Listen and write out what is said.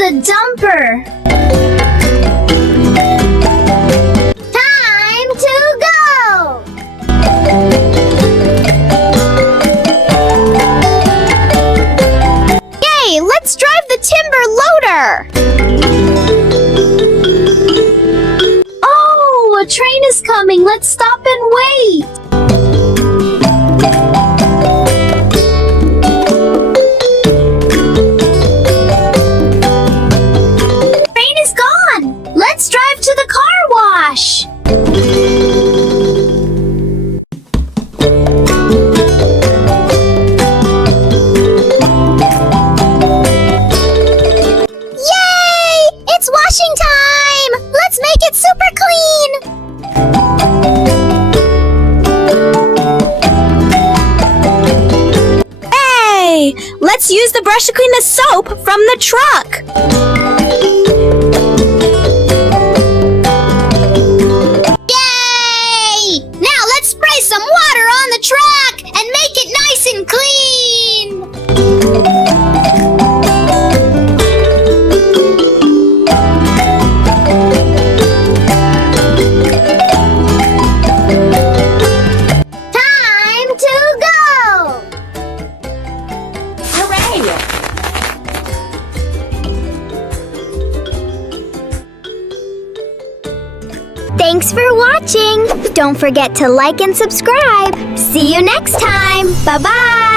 the dumper. Time to go! Yay! Let's drive the timber loader! Oh, a train is coming. Let's stop and wait. Let's drive to the car wash. Yay! It's washing time! Let's make it super clean! Hey! Let's use the brush to clean the soap from the truck. Some water on the track and make it nice and clean. Time to go. Hooray! Thanks for watching! Don't forget to like and subscribe! See you next time! Bye-bye!